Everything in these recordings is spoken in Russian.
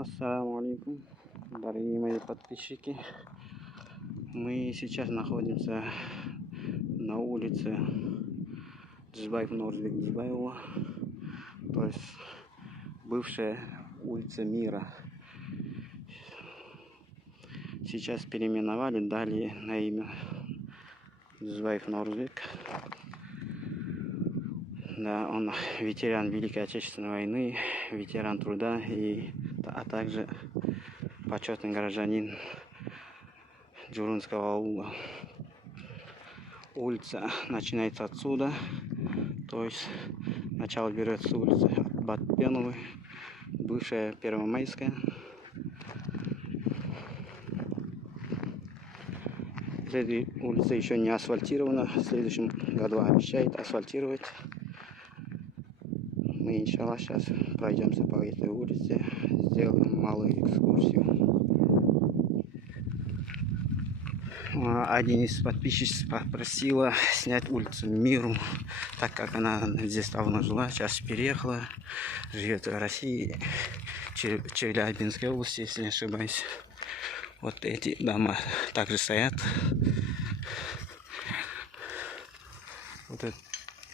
Ассаламу алейкум, дорогие мои подписчики. Мы сейчас находимся на улице Джибаев Нурзбек Джибаева, то есть бывшая улица Мира. Сейчас переименовали, дали на имя Джибаев Нурзбек. Да, он ветеран Великой Отечественной войны, ветеран труда, а также почетный гражданин Джурунского аула. Улица начинается отсюда, то есть начало берется с улицы Батпеновой, бывшая Первомайская. Эта улица еще не асфальтирована, в следующем году обещает асфальтировать. Мы, иншаллах, сейчас пройдемся по этой улице, сделаем малую экскурсию. Один из подписчиков попросила снять улицу Миру, так как она здесь давно жила, сейчас переехала, живет в России, Челябинской области, если не ошибаюсь. Вот эти дома также стоят. Вот этот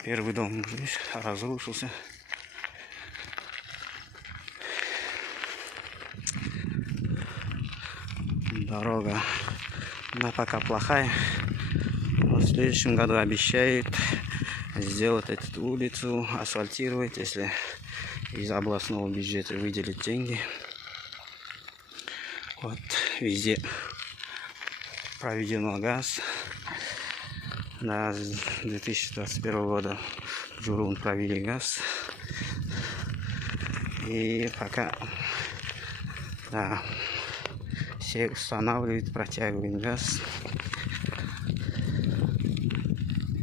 первый дом здесь разрушился. Дорога, она пока плохая, но в следующем году обещает сделать эту улицу, асфальтировать, если из областного бюджета выделить деньги. Вот везде проведено газ. Да, с 2021 года в Джурун провели газ. И пока, да, все устанавливают, протягивают газ.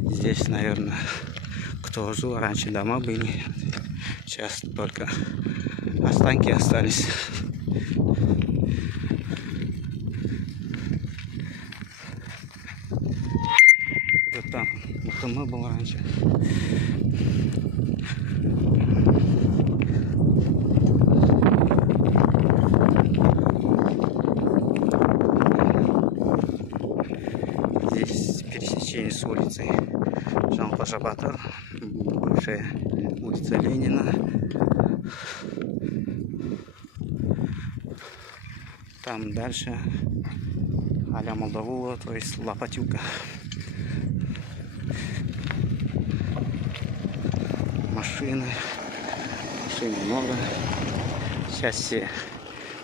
Здесь, наверное, кто жил, раньше дома были, сейчас только останки остались. Вот там МХМ был раньше. Здесь пересечение с улицей Жан-Паша Батыр, бывшая улица Ленина. Там дальше а-ля Молдавула, то есть Лопатюка. Машин много. Сейчас все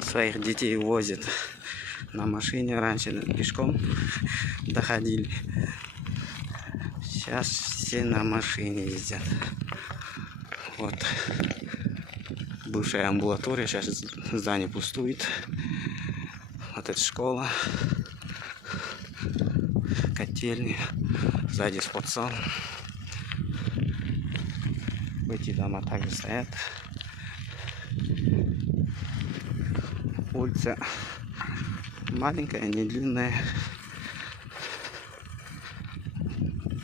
своих детей возят на машине, раньше пешком доходили. Сейчас все на машине ездят. Вот бывшая амбулатория, сейчас здание пустует. Вот эта школа, котельня, сзади спортзал. Эти дома также стоят. Улица маленькая, не длинная.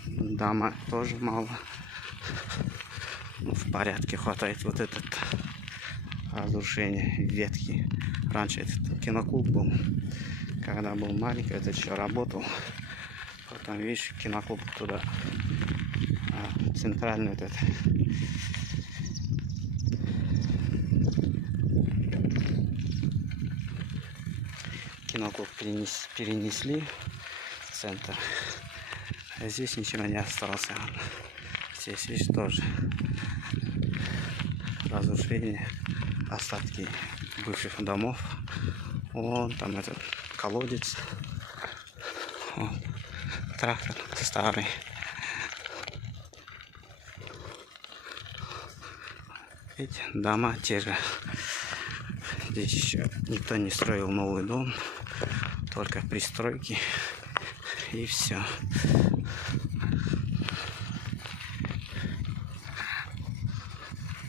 Дома тоже мало. Ну, в порядке, хватает вот этот разрушение ветки. Раньше этот киноклуб был. Когда был маленький, этот еще работал. Потом, видишь, киноклуб туда. Центральный этот. Киноклуб перенесли в центр. А здесь ничего не осталось. Здесь, видишь, тоже разрушение, остатки бывших домов. Вон там этот колодец. Вот. Трактор старый. Эти дома те же. Здесь еще никто не строил новый дом, только пристройки и все.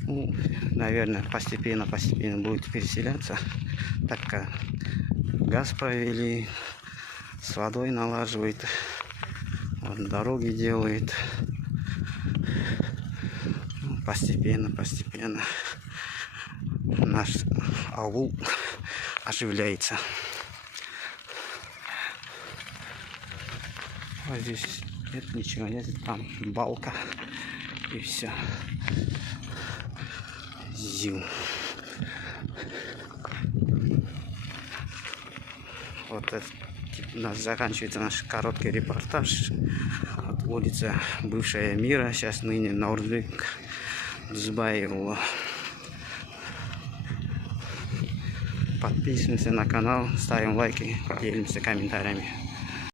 Ну, наверное, постепенно будет переселяться, так как газ провели, с водой налаживает, вот, дороги делает. Постепенно наш аул оживляется. Вот здесь нет ничего, нет, там балка и все. Зим. Вот это, у нас заканчивается наш короткий репортаж. Вот улица бывшая Мира, сейчас ныне Нордвик, Дзубаева. Подписываемся на канал, ставим лайки, делимся комментариями.